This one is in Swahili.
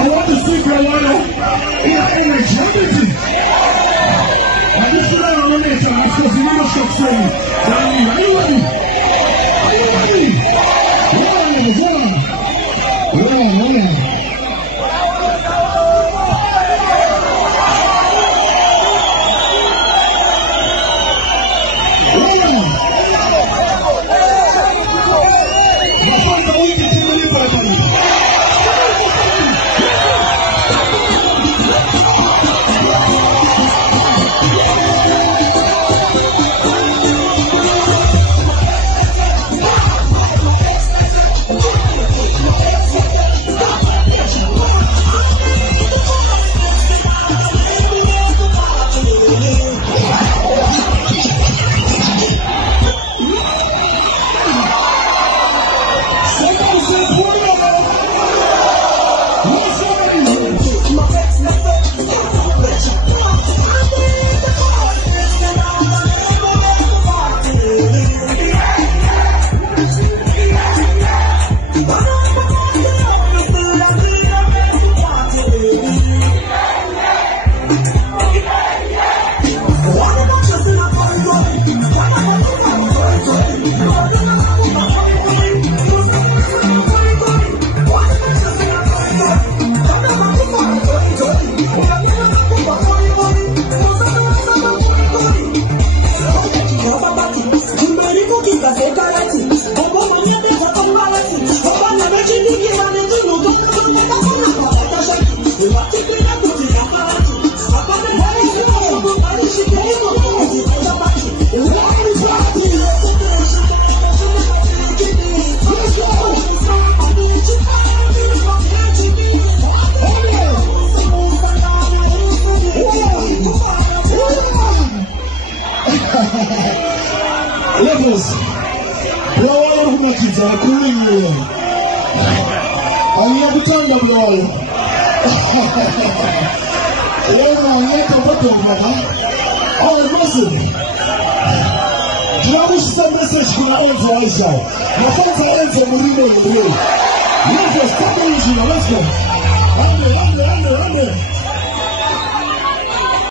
I want to see Bulawayo in energy. And this is our relation, because the leadership saying, are you ready? Are you ready? Levels. Bulawayo humakiza kuli mwe. Anya kutanga Bulawayo. Lema nyeka pato mwana. Oh, massive. Tunamushisa message kuna Enzo Aisha. Nafanza Enzo Murino Murino. Let's go, stop the engine, let's go. Ande.